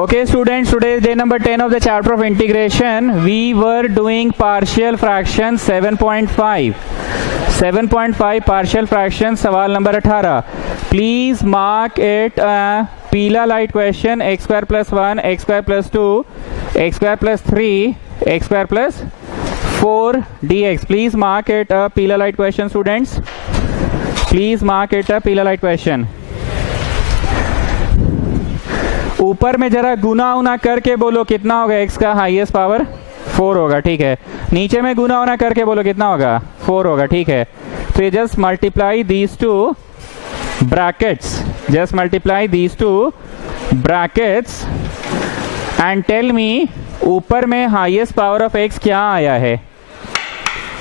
Okay students, today is day number 10 of the chapter of integration. We were doing partial fractions 7.5 partial fractions, सवाल number 18. Please mark it a पीला light question x square plus 1, x square plus 2, x square plus 3, x square plus 4 dx. Please mark it a पीला light question students. Please mark it a पीला light question. ऊपर में जरा गुना उना करके बोलो कितना होगा x का हाईएस्ट पावर 4 होगा, ठीक है. नीचे में गुना उना करके बोलो कितना होगा 4 होगा, ठीक है. तो ये just multiply these two brackets, just multiply these two brackets and tell me ऊपर में हाईएस्ट पावर ऑफ x क्या आया है.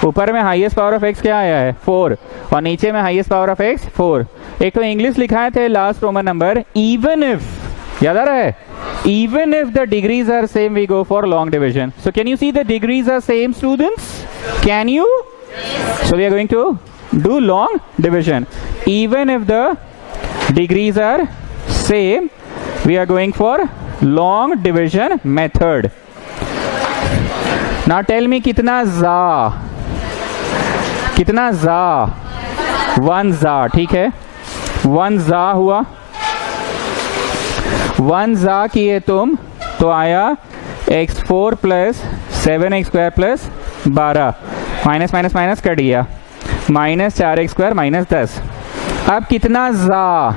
ऊपर में हाईएस्ट पावर ऑफ x क्या आया है 4 और नीचे में हाईएस्ट पावर ऑफ x 4. एक तो इंग्लिश लिखाए थे last Roman number, even if, याद आ रहा है, even if the degrees are same we go for long division. So can you see the degrees are same students? Can you? So we are going to do long division. Even if the degrees are same we are going for long division method. Now tell me कितना za 1 za, ठीक है. 1 za हुआ, 1 जा किए तुम तो आया x4 plus 7x square plus 12, minus minus minus cut गया, माइनस 4x स्क्वायर माइनस 10. अब कितना जा,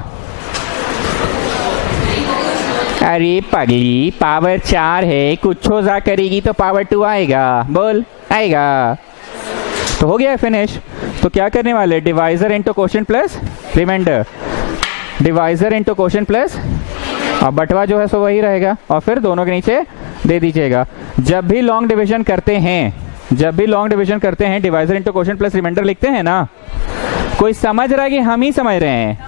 अरे पगली पावर 4 है, कुछ जा करेगी तो पावर 2 आएगा, बोल आएगा. तो हो गया फिनिश. तो क्या करने वाले, divisor into quotient plus remainder, divisor into quotient plus, और बटवा जो है सो वही रहेगा और फिर दोनों के नीचे दे दीजिएगा. जब भी लॉन्ग डिवीजन करते हैं divisor into quotient plus remainder लिखते हैं ना. कोई समझ रहा है कि हम ही समझ रहे हैं?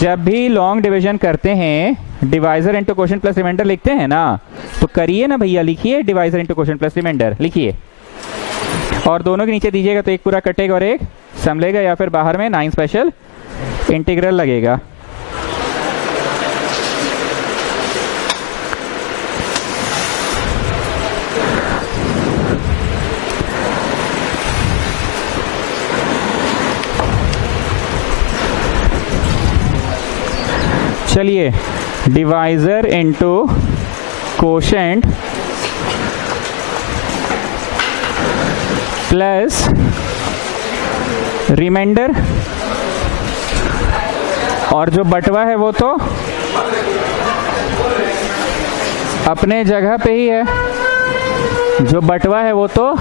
जब भी लॉन्ग डिवीजन करते हैं divisor into quotient plus remainder लिखते हैं ना, तो करिए ना भैया, लिखिए divisor into quotient plus remainder लिखिए और दोनों के नीचे दीजिएगा तो एक पूरा कटेगा और एक समलेगा, या फिर बाहर में 9 स्पेशल इंटीग्रल लगेगा. चलिए, divisor into quotient plus remainder, और जो बटवा है वो तो अपने जगह पे ही है, जो बटवा है वो तो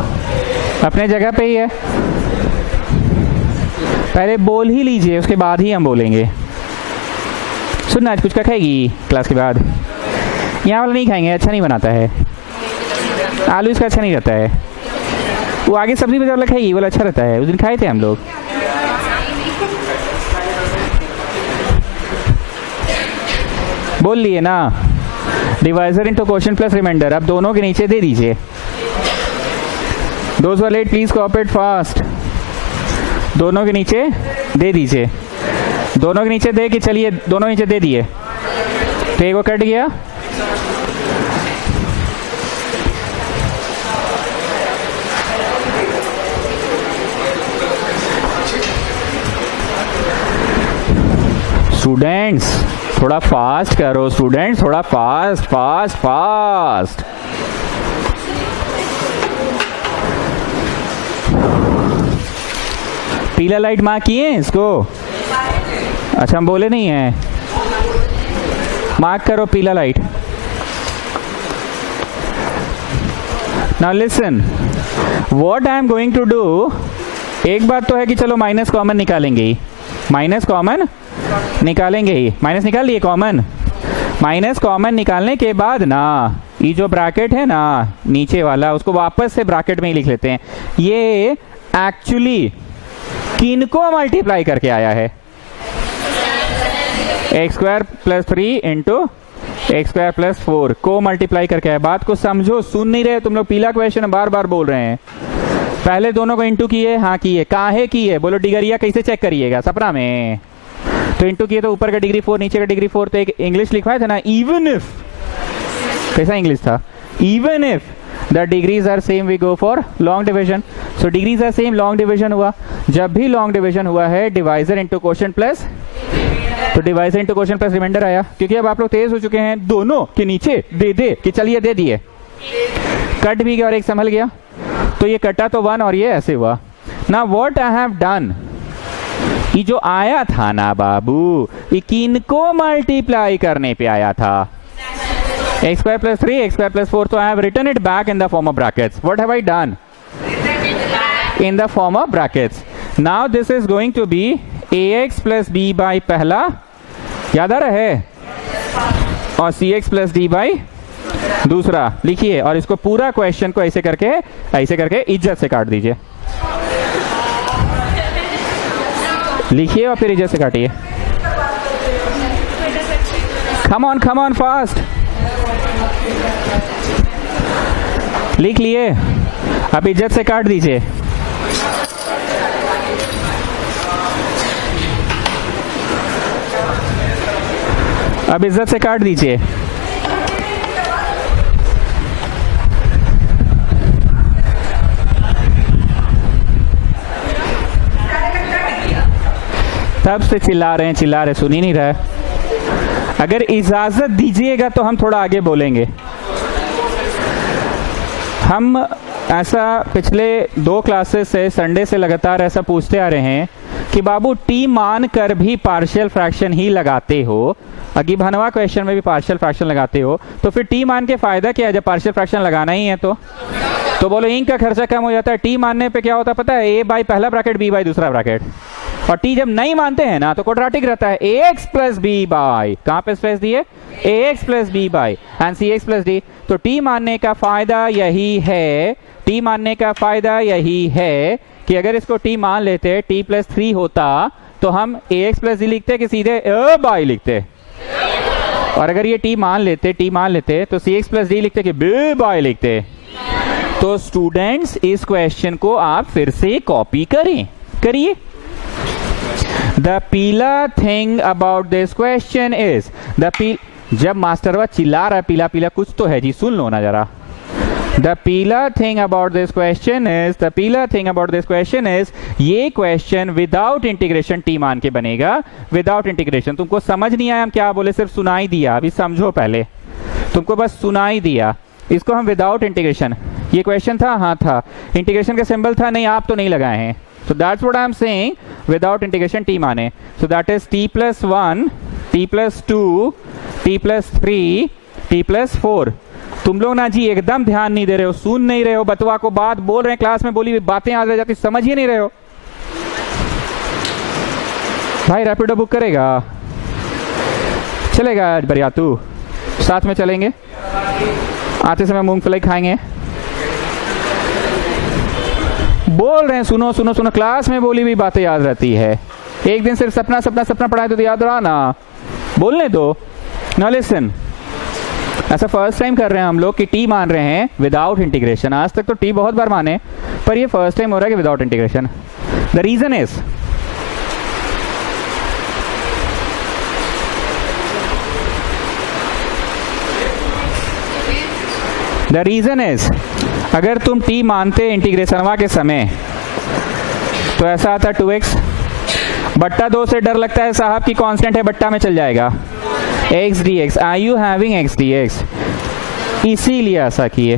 अपने जगह पे ही है. पहले बोल ही लीजिए, उसके बाद ही हम बोलेंगे. सुनना, आज कुछ का खाएगी क्लास के बाद? यहाँ वाला नहीं खाएंगे, अच्छा नहीं बनाता है. आलू इसका अच्छा नहीं रहता है. वो आगे सब्जी बाजार वाला खाएगी, वाला अच्छा रहता है. उस दिन खाए थे हम लोग. बोल लिए ना, divisor into quotient plus remainder. अब दोनों के नीचे दे दीजिए. दोज वाले प्लीज कोऑपरेट फास्ट. दोनों के नीचे दे दीजिए. दोनों के नीचे दे के चलिए, दोनों नीचे दे दिए तो एक वो कट गया. स्टूडेंट्स थोड़ा फास्ट करो, स्टूडेंट्स थोड़ा फास्ट फास्ट फास्ट. पीला लाइट मार्क किए इसको? अच्छा, हम बोले नहीं है, मार्क करो पीला light. Now listen what I am going to do. एक बात तो है कि चलो माइनस कॉमन निकालेंगे ही, माइनस कॉमन निकालेंगे ही. माइनस निकाल लिए कॉमन. माइनस कॉमन निकालने के बाद ना, ये जो ब्रैकेट है ना नीचे वाला, उसको वापस से ब्रैकेट में ही लिख लेते हैं. ये एक्चुअली किनको मल्टीप्लाई करके आया है? X square plus 3 into x square plus 4 को मल्टीप्लाई करके आया. बात को समझो, सुन नहीं रहे तुम लोग. पीला क्वेश्चन बार बार बोल रहे हैं. पहले दोनों को इंटू किए, हाँ किए, काहे किए बोलो. डिगरिया कैसे चेक करिएगा? सपना में. तो इंटू किए तो ऊपर का डिग्री 4 नीचे का डिग्री 4, तो एक इंग्लिश लिखवाया था ना, इवन इफ, कैसा इंग्लिश था, even if the degrees are same we go for long division. So degrees are same, long division हुआ। जब भी लॉन्ग डिवीजन हुआ है डिवाइजर इंटू क्वोशिएंट प्लस, तो divisor into quotient plus remainder आया, क्योंकि अब आप लोग तेज हो चुके हैं दोनों के नीचे दे दे कि चलिए दे दिए, कट भी गया और एक संभल गया, तो ये कटा तो 1 और ये ऐसे हुआ ना। व्हाट आई हैव डन, ये जो आया था ना बाबू, ये किनको मल्टीप्लाई करने पे आया था, x square plus 3 x square plus 4, so I have written it back in the form of brackets. What have I done? In the form of brackets. Now this is going to be ax plus b by पहला, याद आ रहा है, और cx plus d by दूसरा लिखिए, और इसको पूरा क्वेश्चन को ऐसे करके इज्जत से काट दीजिए, लिखिए और फिर इज्जत से काटिए। come on fast, लिख लिए, अब इज्जत से काट दीजिए। अब इज्जत से काट दीजिए। तब से चिल्ला रहे हैं, सुन ही नहीं रहा है। अगर इजाजत दीजिएगा तो हम थोड़ा आगे बोलेंगे। हम ऐसा पिछले 2 क्लासेस से, संडे से लगातार ऐसा पूछते आ रहे हैं कि बाबू टी मान कर भी पार्शियल फ्रैक्शन ही लगाते हो, अगी भनवा क्वेश्चन में भी पार्शियल फ्रैक्शन लगाते हो, तो फिर टी मान के फायदा क्या है जब पार्शियल फ्रैक्शन लगाना ही है तो बोलो इंक का खर्चा कम हो जाता है। टी मानने पे क्या होता है पता है, ए बाई पहला ब्रैकेट बी बाई दूसरा ब्रैकेट, और टी जब नहीं मानते हैं ना तो क्वाड्रेटिक रहता है, ax प्लस बी बाई, कहां पे स्पेस दिए, ax plus B by and cx plus D. तो टी मानने का फायदा यही है, टी मानने का फायदा यही है कि अगर इसको टी मान लेते, टी प्लस 3 होता तो हम ax प्लस डी लिखते कि सीधे a बाई लिखते, और अगर ये टी मान लेते तो cx प्लस डी लिखते कि b बाई लिखते। तो स्टूडेंट्स इस क्वेश्चन को आप फिर से कॉपी करिए। The पीला thing about this question is जब मास्टरवा चिल्ला रहा है पीला पीला कुछ तो है जी, सुन लो ना जरा। The पीला thing about this question is ये क्वेश्चन विदाउट इंटीग्रेशन टी मान के बनेगा, विदाउट इंटीग्रेशन। तुमको समझ नहीं आया हम क्या बोले, सिर्फ सुनाई दिया, अभी समझो पहले, तुमको बस सुनाई दिया। इसको हम विदाउट इंटीग्रेशन, ये क्वेश्चन था, हाँ था, इंटीग्रेशन का सिंबल था नहीं, आप तो नहीं लगाए हैं, so that's what I am saying, without integration t माने, so that is t plus 1 t plus 2 t plus 3 t plus 4। तुम लोग ना जी एकदम ध्यान नहीं दे रहे हो, सुन नहीं रहे हो, बतवा को बात बोल रहे हैं, क्लास में बोली हुई बातें याद रह जाती, समझ ही नहीं रहे हो। भाई रैपिडो बुक करेगा, चलेगा बरियातू, साथ में चलेंगे, आते समय मूंगफली खाएंगे। बोल रहे हैं, सुनो सुनो सुनो, क्लास में बोली हुई बातें याद रहती है, एक दिन सिर्फ सपना पढ़ाए तो याद रहा ना, बोलने दो ना। लिसन, ऐसा फर्स्ट टाइम कर रहे हैं हम लोग कि टी मान रहे हैं विदाउट इंटीग्रेशन। आज तक तो टी बहुत बार माने, पर ये फर्स्ट टाइम हो रहा है कि without integration. The reason is अगर तुम टी मानते इंटीग्रेशन के समय तो ऐसा आता 2x बट्टा 2 से डर लगता है साहब की कांस्टेंट है, बट्टा में चल जाएगा x dx, are you having x dx, इसीलिए ऐसा किए।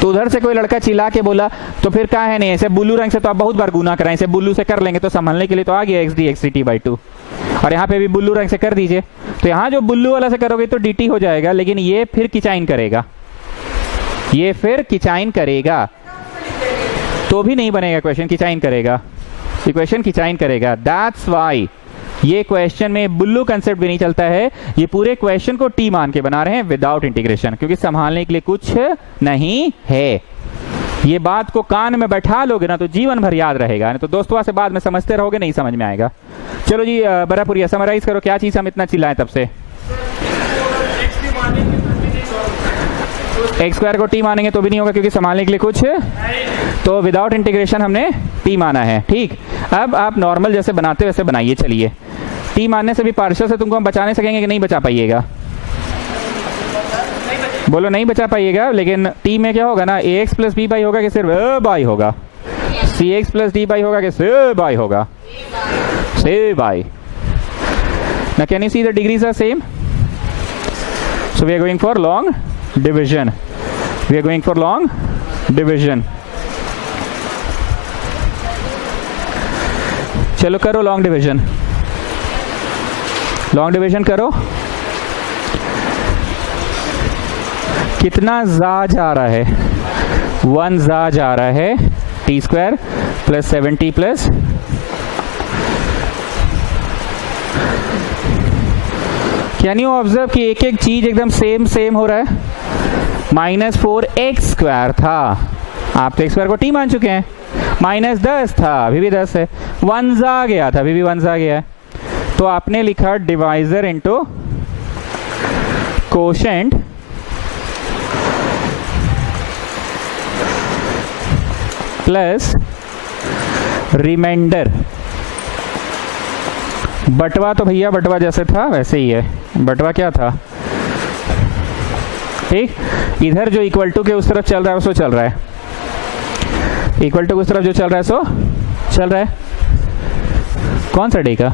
तो उधर से कोई लड़का चिल्ला के बोला तो फिर क्या है, नहीं ऐसे ब्लू रंग से तो आप बहुत बार गुना कराएं, इसे ब्लू से कर लेंगे तो संभालने के लिए तो आ गया x dx dt by 2, और यहाँ पे भी ब्लू रंग से कर दीजिए, तो यहाँ जो ब्लू वाला से करोगे तो dt हो जाएगा, लेकिन ये फिर किचाइन करेगा, तो भी नहीं बनेगा क्वेश्चन, किचाइन करेगा। दैट्स वाई ये क्वेश्चन में बुल्लू कंसेप्ट भी नहीं चलता है, ये पूरे क्वेश्चन को टी मान के बना रहे हैं विदाउट इंटीग्रेशन, क्योंकि संभालने के लिए कुछ नहीं है। ये बात को कान में बैठा लोगे ना तो जीवन भर याद रहेगा, नहीं तो दोस्तों से बाद में समझते रहोगे, नहीं समझ में आएगा। चलो जी बरापुरिया समराइज करो, क्या चीज हम इतना चिल्लाएं तब से। एक्स स्क्वायर को टी मानेंगे तो भी नहीं होगा क्योंकि संभालने के लिए कुछ, तो विदाउट इंटीग्रेशन हमने टी माना है। ठीक, अब आप नॉर्मल जैसे बनाते वैसे बनाइए। चलिए, टी मानने से भी पार्शियल से तुमको हम बचा नहीं सकेंगे कि नहीं बचा पाइएगा? बोलो नहीं बचा पाइएगा। लेकिन टी में क्या होगा ना, ए एक्स प्लस बी बाई होगा कि सिर्फ ए बाई होगा? सी एक्स प्लस डी बाई होगा कि सी बाई होगा? सी by. Now can you see the degrees are same? So we are going for long division. We are going for long division. चलो करो long division. Long division करो। कितना जा जा रहा है? 1 जा रहा है। T square plus 7t plus can you observe कि एक एक चीज एकदम सेम हो रहा है? -4x स्क्वायर था, आप तो x स्क्वायर को t मान चुके हैं। -10 था, अभी भी 10 है। 1 जा गया था, अभी भी 1 जा गया है। तो आपने लिखा divisor into quotient plus remainder. बटवा तो भैया बटवा जैसे था वैसे ही है। बटवा क्या था? ठीक, इधर जो इक्वल टू के उस तरफ चल रहा है उसको चल रहा है, इक्वल टू उस तरफ जो चल रहा है सो चल रहा है। कौन सा डे का?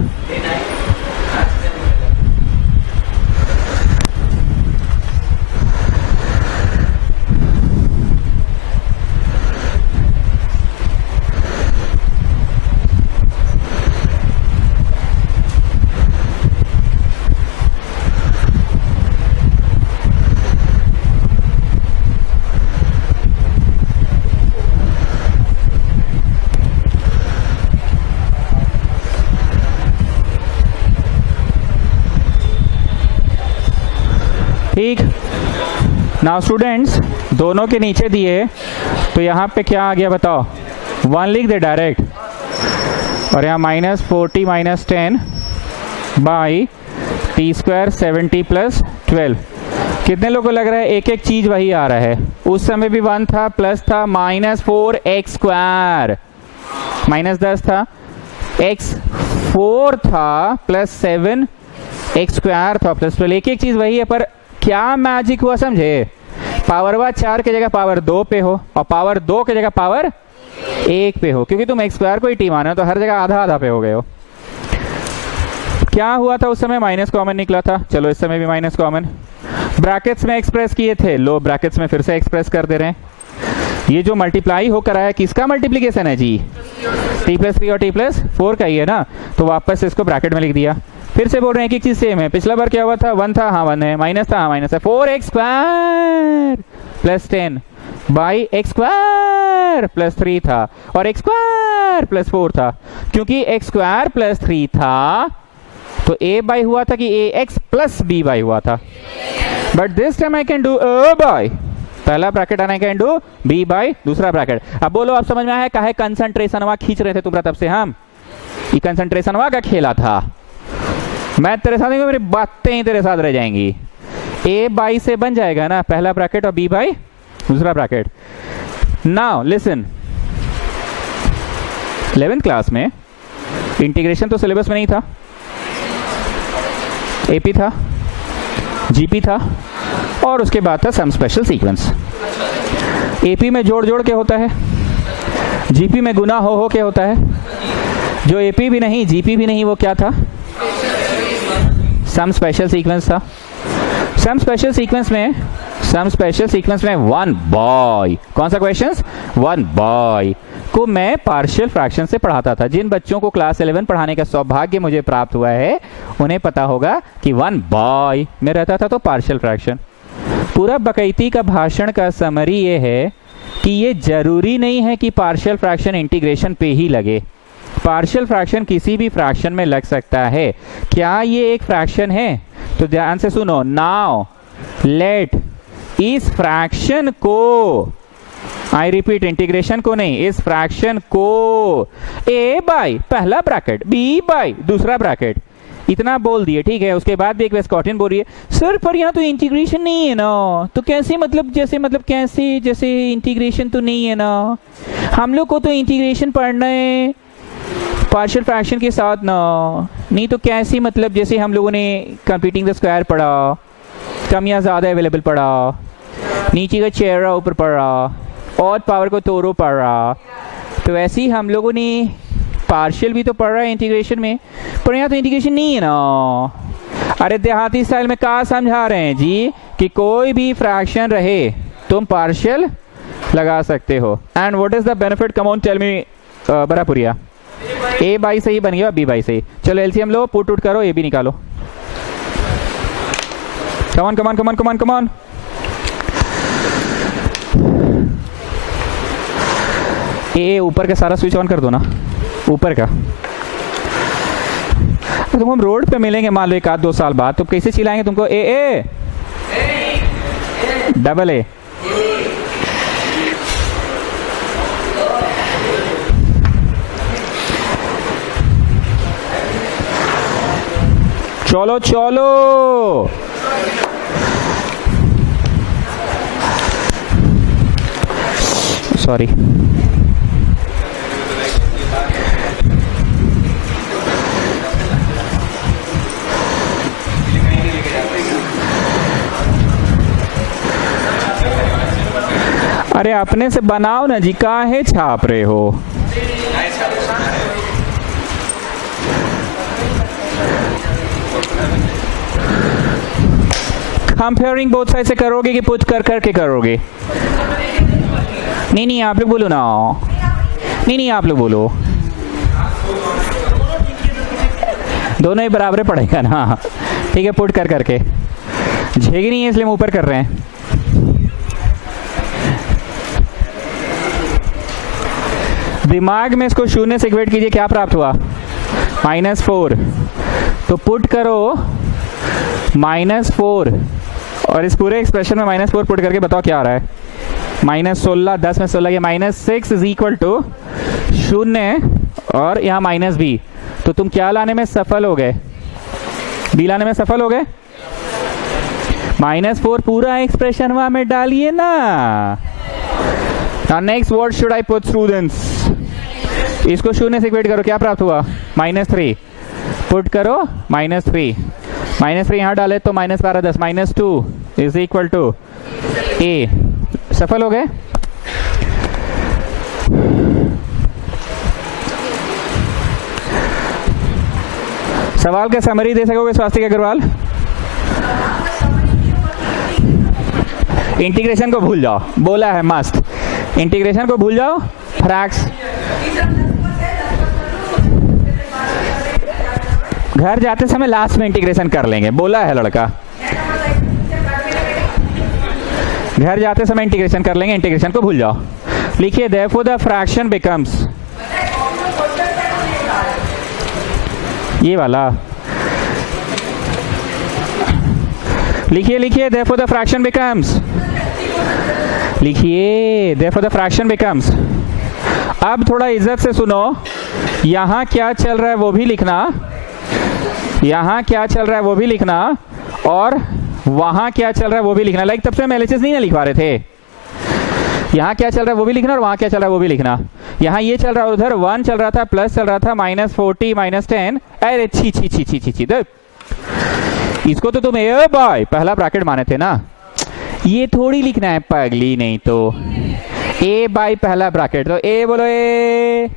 ठीक, नाउ स्टूडेंट्स दोनों के नीचे दिए तो यहाँ पे क्या आ गया बताओ? 1 लिख दे डायरेक्ट, और यहाँ -4t - 10 by T square 7t plus 12। कितने लोगों को लग रहा है एक एक चीज वही आ रहा है? उस समय भी 1 था, प्लस था, -4x स्क्वायर, -10 था, x 4 था, प्लस 7x स्क्वायर था, प्लस 12। एक एक चीज वही है, पर क्या मैजिक हुआ समझे? पावर 4 की जगह पावर 2 पे हो, और पावर 2 की जगह पावर 1 पे हो, क्योंकि तुम x स्क्वायर को ही टी मानो तो हर जगह आधा आधा पे हो गए हो। क्या हुआ था उस समय? माइनस कॉमन निकला था। चलो इस समय भी माइनस कॉमन। ब्रैकेट्स में एक्सप्रेस किए थे, लो ब्रैकेट्स में फिर से एक्सप्रेस कर दे रहे हैं। ये जो मल्टीप्लाई होकर आया किसका मल्टीप्लीकेशन है जी? t+3 और t+4 का ही है ना, तो वापस इसको ब्रैकेट में लिख दिया। फिर से बोल रहे हैं एक चीज सेम है। पिछला बार क्या हुआ था? 1 था, हाँ 1 है, माइनस था, हाँ माइनस है। 4x square plus 10 by x square plus 3 था, और x स्क्वायर प्लस 4 था। क्योंकि x स्क्वायर प्लस 3 था तो a बाई हुआ था कि ax प्लस b बाई हुआ था। But this time I can do a by पहला ब्रैकेट आना, कैन डू b बाई दूसरा ब्रैकेट। अब बोलो, अब समझ में आया काहे कंसंट्रेशन वहां खींच रहे थे तुम तब से? हम ये कंसंट्रेशन वहां का खेला था। मैं तेरे साथ नहीं, मेरी बातें ही तेरे साथ रह जाएंगी। a बाई से बन जाएगा ना पहला ब्रैकेट, और b बाई दूसरा bracket. Now listen, 11th class में इंटीग्रेशन तो सिलेबस में नहीं था, एपी था, जीपी था, और उसके बाद था सम स्पेशल सीक्वेंस। एपी में जोड़ जोड़ के होता है, जीपी में गुना हो के होता है। जो एपी भी नहीं जीपी भी नहीं वो क्या था? सम स्पेशल सीक्वेंस था। सम स्पेशल सीक्वेंस में 1 बाय, कौन सा क्वेश्चंस? 1 बाय को मैं पार्शियल फ्रैक्शन से पढ़ाता था। जिन बच्चों को क्लास 11 पढ़ाने का सौभाग्य मुझे प्राप्त हुआ है उन्हें पता होगा कि 1 बाय में रहता था तो पार्शियल फ्रैक्शन। पूरा बकैती का भाषण का समरी ये है कि ये जरूरी नहीं है कि पार्शियल फ्रैक्शन इंटीग्रेशन पे ही लगे। पार्शियल फ्रैक्शन किसी भी फ्रैक्शन में लग सकता है। क्या ये एक फ्रैक्शन है? तो ध्यान से सुनो। नाउ लेट इस फ्रैक्शन को, आई रिपीट, इंटीग्रेशन को नहीं, इस फ्रैक्शन को a बाई पहला ब्रैकेट, b बाई दूसरा ब्रैकेट, इतना बोल दिए, ठीक है। उसके बाद भी एक वेस्कॉटियन बोल रही है सर पर यहाँ तो इंटीग्रेशन नहीं है ना, तो कैसे मतलब कैसे जैसे इंटीग्रेशन तो नहीं है ना, हम लोग को तो इंटीग्रेशन पढ़ना है पार्शियल फ्रैक्शन के साथ ना, नहीं तो कैसे मतलब जैसे हम लोगों ने कंप्यूटिंग द स्क्वायर पढ़ा, कम या ज़्यादा अवेलेबल पढ़ा, नीचे का चेहरा ऊपर पढ़ा और पावर को तोड़ो पढ़ रहा, तो वैसे ही हम लोगों ने पार्शियल भी तो पढ़ रहा है इंटीग्रेशन में, पर यहाँ तो इंटीग्रेशन नहीं है ना। अरे देहाती स्टाइल में क्या समझा रहे हैं जी कि कोई भी फ्रैक्शन रहे तुम पार्शियल लगा सकते हो। And what is the benefit, come on tell me Barapuria. A by से ही बन गया, बी बाई से ही। चलो एलसीएम लो, पुट उट करो, ए भी निकालो। कमान कमान कमान कमान कमान। ए ऊपर का सारा स्विच ऑन कर दो ना, ऊपर का। तुम हम रोड पे मिलेंगे मान लो 1-2 साल बाद, तो कैसे चिल्लाएंगे तुमको ए ए डबल ए। चलो चलो सॉरी। अरे अपने से बनाओ ना जी, काहे छाप रहे हो? कंपेयरिंग बोथ साइड से करोगे कि पुट कर करके करोगे? नहीं आप लोग बोलो ना, नहीं आप लोग बोलो, दोनों ही बराबर पड़ेगा ना, ठीक है। पुट कर करके झेगी नहीं है इसलिए हम ऊपर कर रहे हैं। दिमाग में इसको शून्य से इक्वेट कीजिए, क्या प्राप्त हुआ? -4। तो पुट करो -4 और इस पूरे एक्सप्रेशन में -4 पुट करके बताओ क्या आ रहा है? -16, 10 में 16 ये -6 इज इक्वल टू 0 और यहाँ -b। तो तुम क्या लाने में सफल हो गए? b लाने में सफल हो गए। -4 पूरा एक्सप्रेशन वहां में डालिए ना। Now next what should I put students? इसको 0 से इक्वेट करो, क्या प्राप्त हुआ? -3। पुट करो -3, -3 यहाँ डाले तो -12, 10, -2 इज इक्वल टू a। सफल हो गए। सवाल का समरी दे सकोगे स्वास्तिक अग्रवाल? इंटीग्रेशन को भूल जाओ, बोला है मस्त, इंटीग्रेशन को भूल जाओ। फ्रैक्स घर जाते समय लास्ट में इंटीग्रेशन कर लेंगे, बोला है लड़का। घर जाते समय इंटीग्रेशन कर लेंगे, इंटीग्रेशन को भूल जाओ। लिखिए therefore the fraction becomes, ये वाला लिखिए therefore the fraction becomes, लिखिए therefore the fraction becomes। अब थोड़ा इज्जत से सुनो, यहां क्या चल रहा है वो भी लिखना, यहां क्या चल रहा है वो भी लिखना, और वहां क्या चल रहा है वो भी लिखना। लाइक तब से हम एलएचएस नहीं ना लिखवा रहे थे, यहाँ क्या चल रहा है वो भी लिखना और वहां क्या चल रहा है वो भी लिखना। यहाँ ये चल रहा है, उधर 1 चल रहा था, प्लस चल रहा था, -40 -10। अरे छी छी छी छी छी छी, इसको तो तुम ए बाय पहला ब्रैकेट माने थे ना, ये थोड़ी लिखना है पगली, नहीं तो ए बाय पहला ब्रैकेट। तो ए बोलो ए,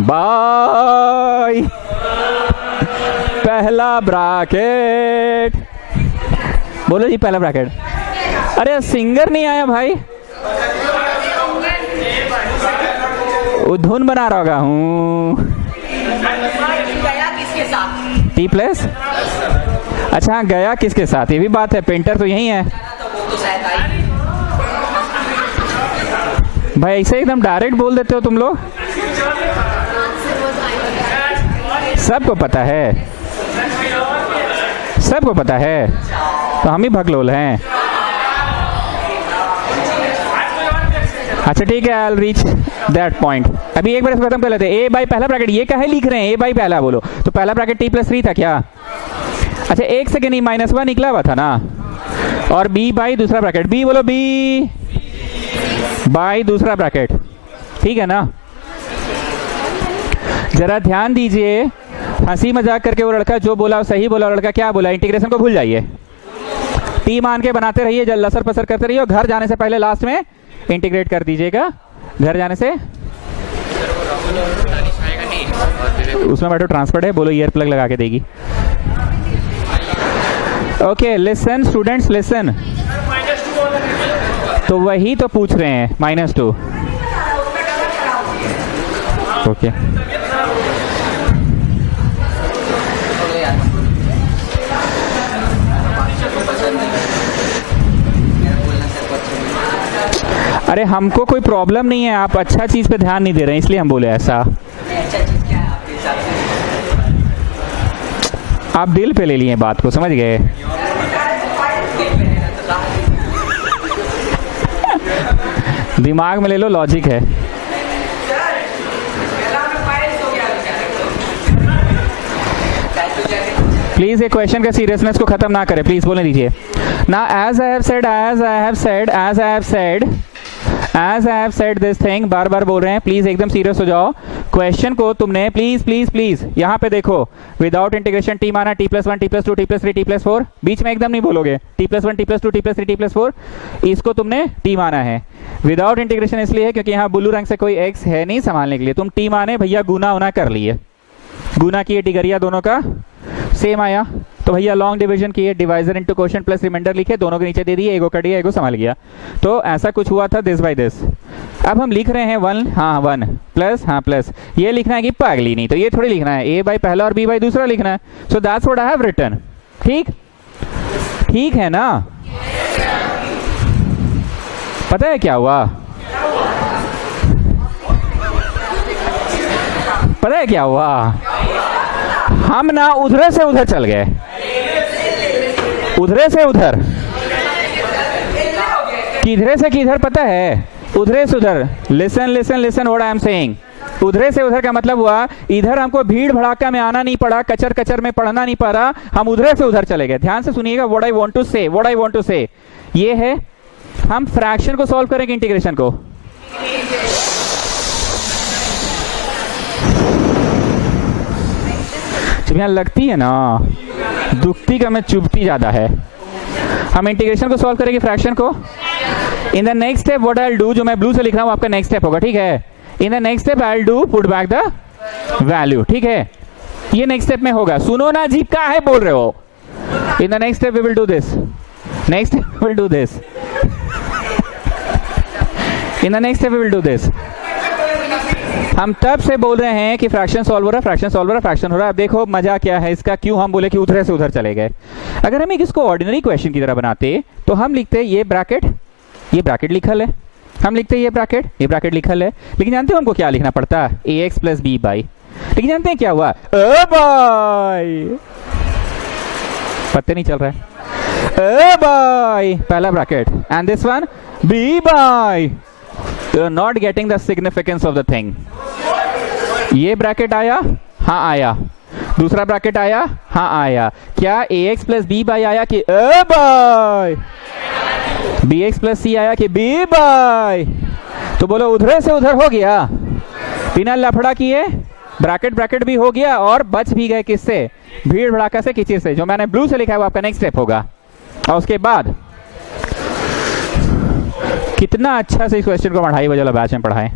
बाय पहला ब्रैकेट, बोलो जी पहला ब्रैकेट। अरे सिंगर नहीं आया भाई, वो धुन बना रहा हूँ। टी प्लस, अच्छा हाँ, गया किसके साथ, ये भी बात है, पेंटर तो यही है भाई। ऐसे एकदम डायरेक्ट बोल देते हो तुम लोग, सबको पता है, सबको पता है, तो हम ही भगलोल हैं। अच्छा ठीक है, आई रीच दैट पॉइंट। अभी एक बार इसको खत्म कर लेते हैं। ए बाई पहला ब्रैकेट, ये काहे लिख रहे हैं ए बाई पहला, बोलो तो पहला ब्रैकेट टी प्लस 3 था क्या? अच्छा एक सेकेंड, -1 निकला हुआ था ना, और बी बाई दूसरा ब्रैकेट, बी बोलो बी बाई दूसरा ब्रैकेट, ठीक है ना। जरा ध्यान दीजिए, हंसी मजाक करके वो लड़का जो बोला वो सही बोला, लड़का क्या बोला, इंटीग्रेशन को भूल जाइए, टी मान के बनाते रहिए, जल लसर पसर करते रहिए, और घर जाने से पहले लास्ट में इंटीग्रेट कर दीजिएगा। घर जाने से उसमें बैठो, ट्रांसफर है, बोलो ईयर प्लग लगा के देगी। ओके लिसन स्टूडेंट्स लिसन, तो वही तो पूछ रहे हैं -2। ओके अरे हमको कोई प्रॉब्लम नहीं है, आप अच्छा चीज पे ध्यान नहीं दे रहे हैं इसलिए हम बोले ऐसा। आप दिल पे ले लिए बात को, समझ गए? दिमाग में ले लो, लॉजिक है। प्लीज ये क्वेश्चन का सीरियसनेस को खत्म ना करें, प्लीज बोलने दीजिए ना। As I have said this thing, बार बार बोल रहे हैं, प्लीज एकदम सीरियस हो जाओ। क्वेश्चन को तुमने प्लीज प्लीज प्लीज यहाँ पे देखो, विदाउट इंटीग्रेशन टी माना t+1 t+2 t+3 t+4, बीच में एकदम नहीं बोलोगे t+1 t+2 t+3 t+4, इसको तुमने टी माना है। विदाउट इंटीग्रेशन इसलिए है क्योंकि यहाँ ब्लू रंग से कोई x है नहीं संभालने के लिए, तुम टी माने भैया गुना उना कर लिए, गुना किए टिगरिया दोनों का सेम आया, तो भैया लॉन्ग डिवीजन किए, divisor into quotient plus remainder लिखे, दोनों के नीचे दे दिए, एगो कट गया एगो संभाल गया, तो ऐसा कुछ हुआ था दिस बाय दिस। अब हम लिख रहे हैं 1, हाँ 1 प्लस, हाँ प्लस, ये लिखना है कि पागली नहीं, तो ये थोड़ी लिखना है ए बाई पहला और बी बाई दूसरा लिखना है। So that's what I have written. ठीक ठीक है ना? पता है क्या हुआ? पता है क्या हुआ? हम ना उधर से उधर चल गए, उधर से उधर, किधरे से किधर पता है? उधरे से उधर। Listen listen listen what I am saying. उधरे से उधर का मतलब हुआ इधर हमको भीड़ भड़ाका में आना नहीं पड़ा, कचर कचर में पढ़ना नहीं पड़ा, हम उधरे से उधर चले गए। ध्यान से सुनिएगा व्हाट आई वांट टू से, व्हाट आई वांट टू से ये है, हम फ्रैक्शन को सॉल्व करेंगे इंटीग्रेशन को। जब यहाँ लगती है ना दुखती का में चुभती ज्यादा है। हम इंटीग्रेशन को सॉल्व करेंगे फ्रैक्शन को। इन the next step what I will do, जो मैं ब्लू से लिख रहा हूं आपका नेक्स्ट स्टेप होगा, ठीक है? इन the next step I will do put back the value, ठीक है? ये नेक्स्ट स्टेप में होगा। सुनो ना जी, क्या है बोल रहे हो? In the next step we will do this, next step we will do this, in the next step we will do this. हम तब से बोल रहे हैं कि फ्रैक्शन सॉल्व हो रहा है, फ्रैक्शन सॉल्व हो रहा है, फ्रैक्शन हो रहा है। अब देखो मजा क्या है इसका, क्यों हम बोले कि उधर से उधर चले गए। अगर हम इसको ऑर्डिनरी क्वेश्चन की तरह बनाते तो हम लिखते ये ब्रैकेट लिखल है, हम लिखते ये ब्रैकेट लिखल है, लेकिन जानते हो हमको क्या लिखना पड़ता है? ax plus B by. लेकिन जानते हैं क्या हुआ? बाई, पत्ते नहीं चल रहा है, बाई पहला bracket, and this one B by. You are not getting the significance of the thing. ये ब्रैकेट आया, हाँ आया, दूसरा ब्रैकेट आया, हाँ आया, क्या ax प्लस बी बाई आया कि बाई, bx प्लस सी आया कि b बाई। तो बोलो उधर से उधर हो गया, बिना लफड़ा किए ब्रैकेट भी हो गया, और बच भी गए किससे? भीड़ भड़ाका से, किसी से। जो मैंने ब्लू से लिखा है वो आपका नेक्स्ट स्टेप होगा। और उसके बाद कितना अच्छा से इस क्वेश्चन को 2:30 बजे वाला बैच में पढ़ाए।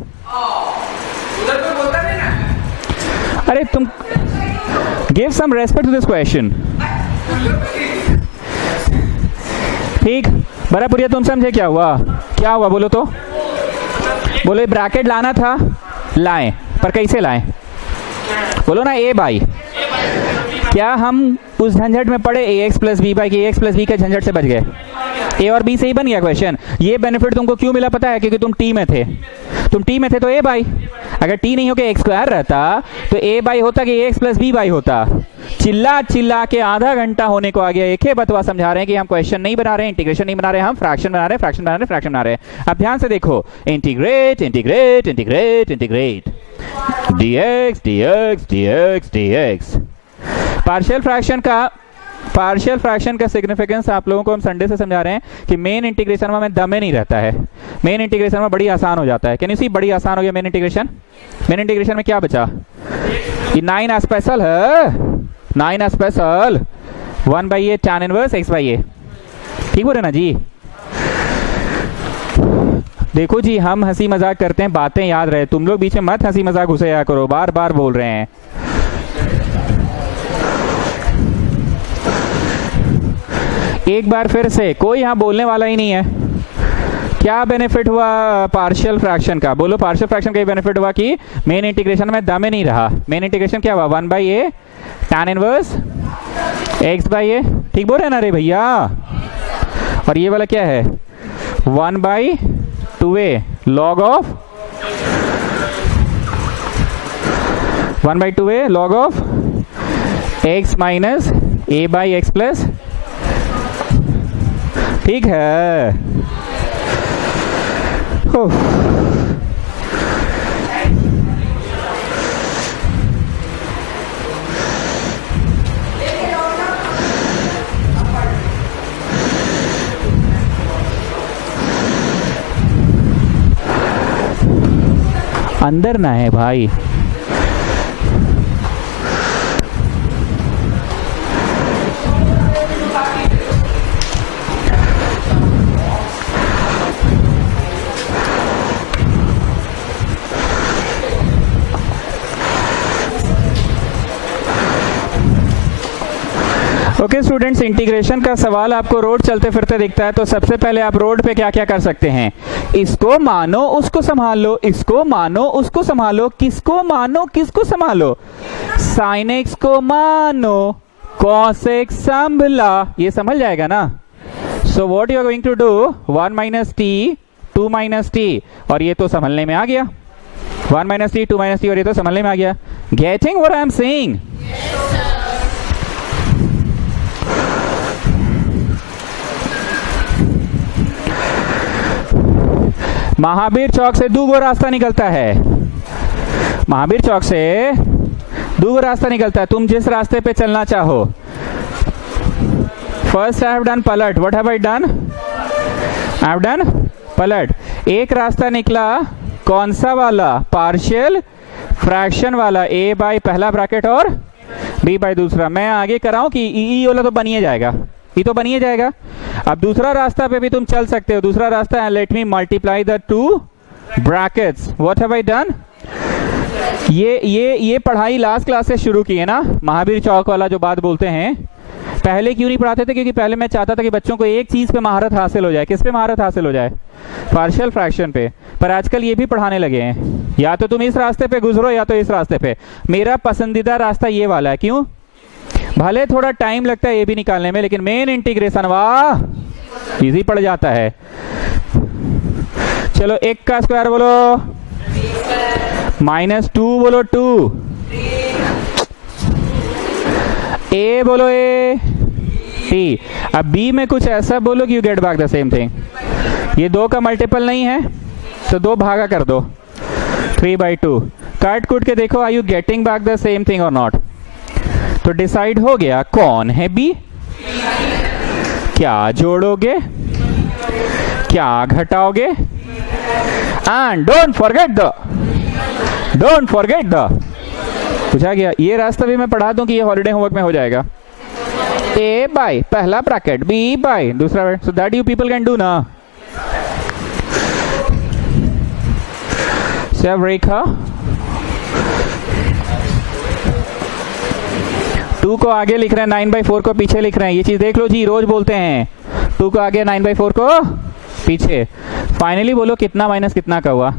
अरे तुम give some respect to this question, ठीक? बराबरिया तुम समझे क्या हुआ? क्या हुआ बोलो तो? बोलो ब्रैकेट लाना था, लाएं, पर कैसे लाएं? बोलो ना ए बाई। क्या हम उस झंझट में पड़े ax प्लस बी बाई के ax प्लस बी के झंझट से बच गए? ए और बी से ही बन गया क्वेश्चन। ये बेनिफिट तुमको क्यों मिला पता है? क्योंकि तुम टी में थे। तुम टी में थे तो ए बाई, अगर टी नहीं होकर एक्स स्क्वायर रहता तो ए बाई होता कि एक्स प्लस बी बाई होता। चिल्ला चिल्ला के आधा घंटा होने को आ गया, एक ही बतवा समझा रहे हैं कि हम क्वेश्चन नहीं बना रहे हैं, इंटीग्रेशन नहीं बना रहे हैं, हम फ्रैक्शन बना रहे हैं, फ्रैक्शन बना रहे हैं, फ्रैक्शन बना रहे हैं। अब ध्यान से देखो, integrate integrate integrate integrate, dx dx dx dx। Partial fraction का सिग्निफिकेंस आप लोगों को हम संडे से समझा रहे हैं कि मेन इंटीग्रेशन में दमे नहीं रहता है, मेन इंटीग्रेशन में बड़ी आसान हो जाता है। कैन यू सी, बड़ी आसान हो गया मेन इंटीग्रेशन। मेन इंटीग्रेशन में क्या बचा? ये 9 स्पेशल है, 9 special 1/a tan inverse x/a। ठीक बोले ना जी? देखो जी, हम हंसी मजाक करते हैं, बातें याद रहे, तुम लोग बीच में मत हंसी मजाक घुसे या करो, बार बार बोल रहे हैं। एक बार फिर से, कोई यहां बोलने वाला ही नहीं है। क्या बेनिफिट हुआ पार्शियल फ्रैक्शन का? बोलो, पार्शियल फ्रैक्शन का बेनिफिट हुआ कि मेन इंटीग्रेशन में दमे नहीं रहा। मेन इंटीग्रेशन क्या हुआ? 1/a tan inverse x/a। ठीक बोल रहे ना रे भैया? और ये वाला क्या है? 1/2a log of 1/2a log of x minus a by x plus. ठीक है। अंदर ना है भाई। ओके स्टूडेंट्स, इंटीग्रेशन का सवाल आपको रोड चलते फिरते दिखता है तो सबसे पहले आप रोड पे क्या क्या कर सकते हैं? इसको मानो उसको संभालो, इसको मानो उसको संभालो, किसको मानो किसको संभालो? साइन एक्स को मानो, कॉस एक्स संभला, ये समझ जाएगा ना? So what you are going to do, 1 minus T 2 minus T, और ये तो संभलने में आ गया। 1 माइनस टी 2 माइनस टी, और ये तो संभलने में आ गया। Getting what I am saying? Mahavir Chowk से दूगो रास्ता निकलता है, महावीर चौक से दूगो रास्ता निकलता है, तुम जिस रास्ते पे चलना चाहो। फर्स्ट आई हैव डन पलट, what have I done? I have done पलट। एक रास्ता निकला, कौन सा वाला? पार्शियल फ्रैक्शन वाला, a बाई पहला ब्रैकेट और b बाई दूसरा। मैं आगे कराऊं कि ई वाला तो बनिए जाएगा, ये तो बनिए जाएगा। अब दूसरा रास्ता पे भी तुम चल सकते हो, दूसरा रास्ता है, let me multiply the 2 brackets. What have I done? ये पढ़ाई लास्ट क्लास से शुरू की है ना, महावीर चौक वाला जो बात बोलते हैं। पहले क्यों नहीं पढ़ाते थे? क्योंकि पहले मैं चाहता था कि बच्चों को एक चीज पे महारत हासिल हो जाए। किस पे महारत हासिल हो जाए? पार्शियल फ्रैक्शन पे। पर आजकल ये भी पढ़ाने लगे हैं, या तो तुम इस रास्ते पे गुजरो या तो इस रास्ते पे। मेरा पसंदीदा रास्ता ये वाला है। क्यों? भले थोड़ा टाइम लगता है ये भी निकालने में, लेकिन मेन इंटीग्रेशन वाह इजी पड़ जाता है। चलो, 1 का स्क्वायर बोलो, -2 बोलो 2, a बोलो a t। अब b में कुछ ऐसा बोलो कि you get back the same thing. ये 2 का मल्टीपल नहीं है तो 2 भागा कर दो, 3/2। काट कूट के देखो, are you getting back the same thing और नॉट? तो डिसाइड हो गया कौन है b। क्या जोड़ोगे, क्या घटाओगे? एंड डोंट फॉरगेट द पूछा गया। ये रास्ता भी मैं पढ़ा दूं कि ये हॉलीडे होमवर्क में हो जाएगा। a बाई पहला ब्रैकेट, b बाई दूसरा bracket, so that you people can do ना। सेव रेखा 2 को आगे लिख रहे हैं, 9/4 को पीछे लिख रहे हैं। ये चीज देख लो जी, रोज बोलते हैं 2 को आगे 9/4 को पीछे। फाइनली बोलो कितना माइनस कितना का हुआ?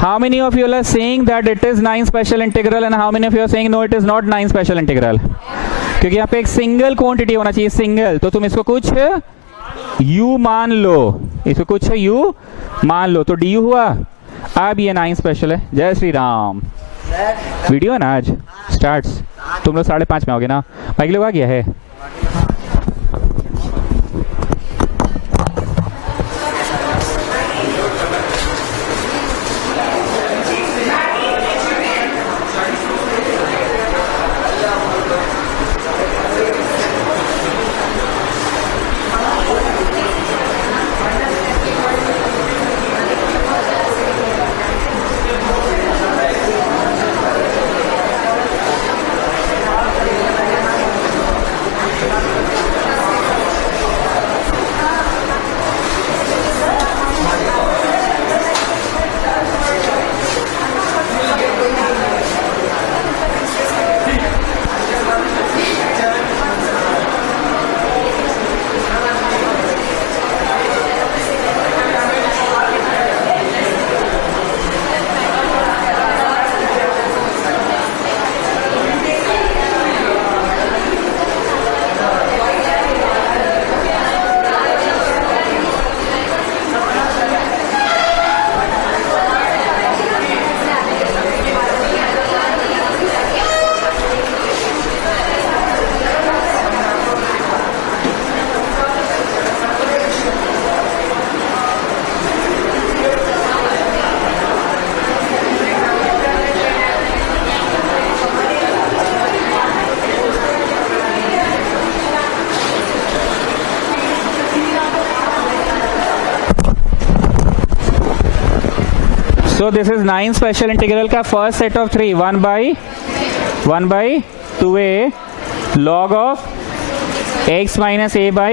How many of you are saying that it is 9 special integral and how many of you are saying no it is not 9 special integral? क्योंकि यहाँ पे एक सिंगल क्वांटिटी होना चाहिए, सिंगल, तो तुम इसको कुछ u मान लो, इसको कुछ u मान लो, तो du हुआ। अब ये 9 स्पेशल है। जय श्री राम। वीडियो है ना आज स्टार्ट्स, तुम लोग 5:30 में आओगे ना? बाकी लोग आ गया है? So this is 9 special integral का first set of 3, 1/2a log of x minus a by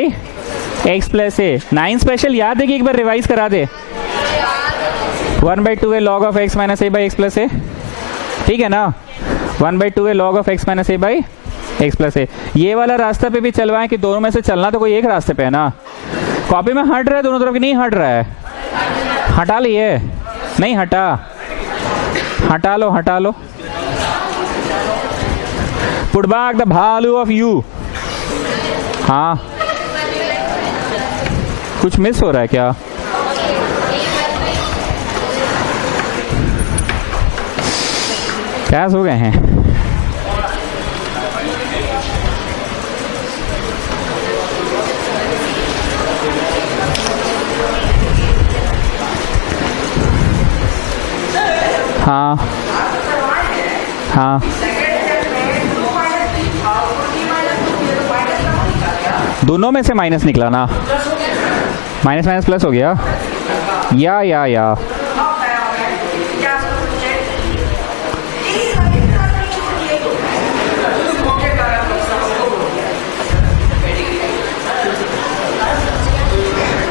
x plus a। 9 special याद है कि एक बार रिवाइज करा दे। 1/2a log of x minus a by x plus a, ठीक है ना? 1/2a log of x minus a by x plus a। ये वाला रास्ता पे भी चलवाएं कि दोनों में से चलना तो कोई एक रास्ते पे है ना। कॉपी में हट रहा है दोनों तरफ की नहीं हट रहा है? हटा लिए नहीं? हटा लो। पुट बैक द भालू ऑफ यू। हाँ, कुछ मिस हो रहा है क्या? क्या सो गए हैं? हाँ, दोनों में से माइनस निकला ना? माइनस प्लस हो गया या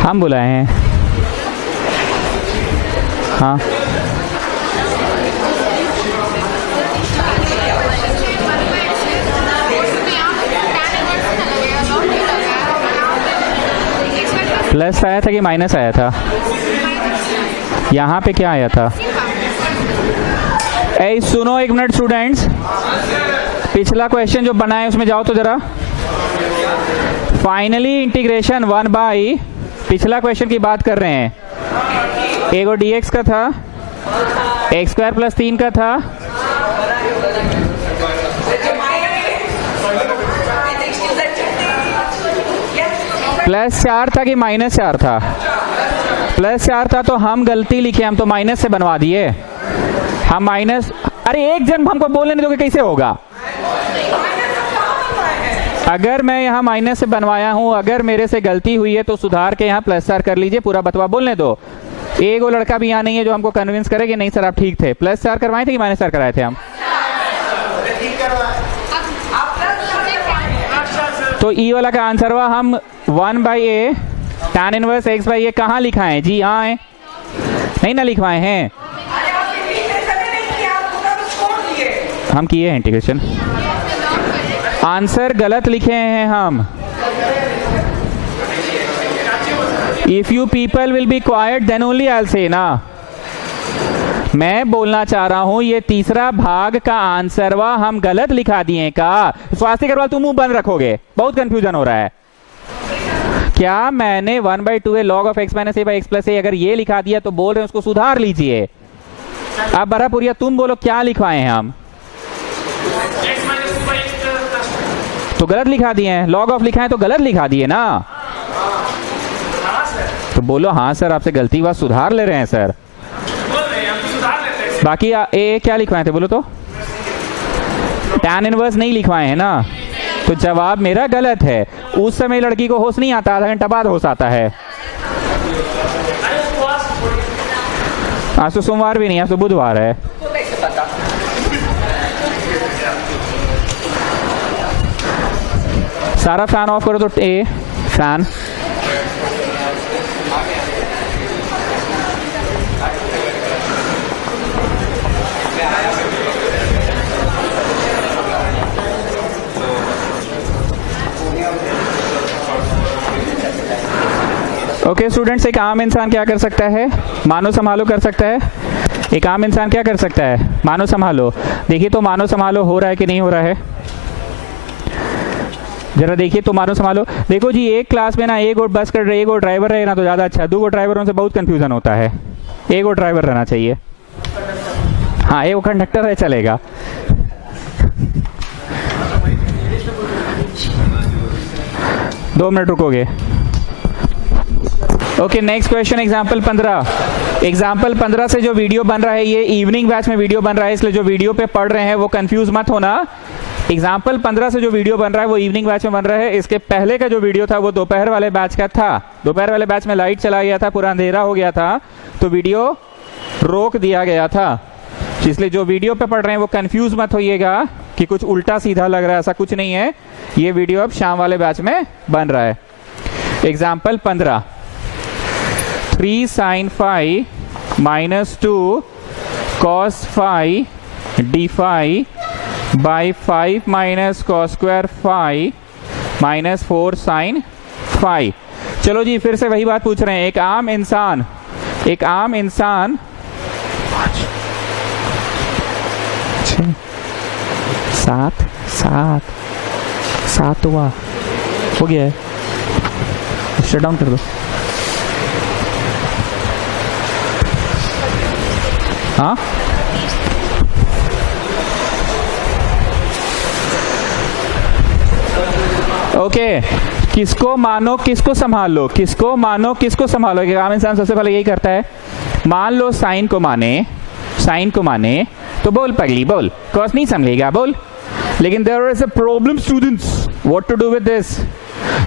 हम बुलाए हैं। हाँ, प्लस आया था कि माइनस आया था? यहाँ पे क्या आया था? ए सुनो एक मिनट स्टूडेंट्स, पिछला क्वेश्चन जो बना है उसमें जाओ तो जरा। फाइनली इंटीग्रेशन 1/, पिछला क्वेश्चन की बात कर रहे हैं। एगो dx का था, x² + 3 का था, +4 था कि -4 था? +4 था तो हम गलती लिखे, हम तो माइनस से बनवा दिए। हम माइनस, अरे एक जन हमको बोलने नहीं दोगे कैसे होगा? अगर मैं यहाँ माइनस से बनवाया हूँ, अगर मेरे से गलती हुई है तो सुधार के यहाँ +4 कर लीजिए, पूरा बतवा बोलने दो। एक वो लड़का भी यहाँ नहीं है जो हमको कन्विंस करे कि नहीं सर आप ठीक थे। +4 करवाए थे कि -4 कराए थे हम? तो ई वाला का आंसर हुआ हम 1/a tan inverse x by a कहाँ लिखाएं? जी हाँ है, नहीं ना लिखवाए हैं? हम किए हैं इंटीग्रेशन। आंसर गलत लिखे हैं हम। If you people will be quiet then only I'll say ना। मैं बोलना चाह रहा हूं ये तीसरा भाग का आंसर वा हम गलत लिखा दिए का। स्वास्थ्य करवाल तुम मुंह बंद रखोगे, बहुत कंफ्यूजन हो रहा है। क्या मैंने 1/2 log of x minus a by x plus a अगर ये लिखा दिया तो बोल रहे हैं उसको सुधार लीजिए। अब बरापुरिया तुम बोलो क्या लिखवाए हैं हम? तो गलत लिखा दिए हैं, log of लिखा है तो गलत लिखा दिए ना। तो बोलो हाँ सर आपसे गलती हुआ, सुधार ले रहे हैं सर। बाकी ए क्या लिखवाए थे बोलो तो? tan इनवर्स नहीं लिखवाए हैं ना, तो जवाब मेरा गलत है। उस समय लड़की को होश नहीं आता, आधा घंटा बाद होश आता है। आज तो सोमवार भी नहीं, आज तो बुधवार है। सारा फैन ऑफ करो तो ए फैन। ओके स्टूडेंट्स, एक आम इंसान क्या कर सकता है? मानो संभालो कर सकता है। एक आम इंसान क्या कर सकता है? मानो संभालो। देखिए तो मानो संभालो हो रहा है कि नहीं हो रहा है, जरा देखिए तो मानो संभालो। देखो जी एक क्लास में ना एक और बस कर रहे, एक और ड्राइवर रहे ना तो ज्यादा अच्छा है। 2 ड्राइवरों से बहुत कंफ्यूजन होता है, एक और ड्राइवर रहना चाहिए। हाँ एक कंडक्टर है चलेगा। दो मिनट रुकोगे। Okay next question example 15। Example 15 से जो वीडियो बन रहा है ये इवनिंग बैच में वीडियो बन रहा है, इसलिए जो वीडियो पे पढ़ रहे हैं वो कंफ्यूज मत होना। एग्जाम्पल 15 से जो वीडियो बन रहा है वो इवनिंग बैच में बन रहा है। इसके पहले का जो वीडियो था वो दोपहर वाले बैच का था। दोपहर वाले बैच में लाइट चला गया था, पूरा अंधेरा हो गया था, तो वीडियो रोक दिया गया था। इसलिए जो वीडियो पे पढ़ रहे हैं वो कंफ्यूज मत होइएगा कि कुछ उल्टा सीधा लग रहा है, ऐसा कुछ नहीं है। ये वीडियो अब शाम वाले बैच में बन रहा है। Example 15, 3 sin phi minus 2 cos phi d phi by 5 minus cos square phi minus 4 sin phi। चलो जी फिर से वही बात पूछ रहे हैं। एक आम इंसान 7 हुआ, हो गया है, शट डाउन कर दो। हाँ ओके किसको मानो किसको संभाल लो, किसको मानो किसको संभालो। एक आम इंसान सबसे पहले यही करता है। मान लो साइन को माने तो बोल पगली बोल, कॉस नहीं संभलेगा बोल। लेकिन there is a problem students, what to do with this.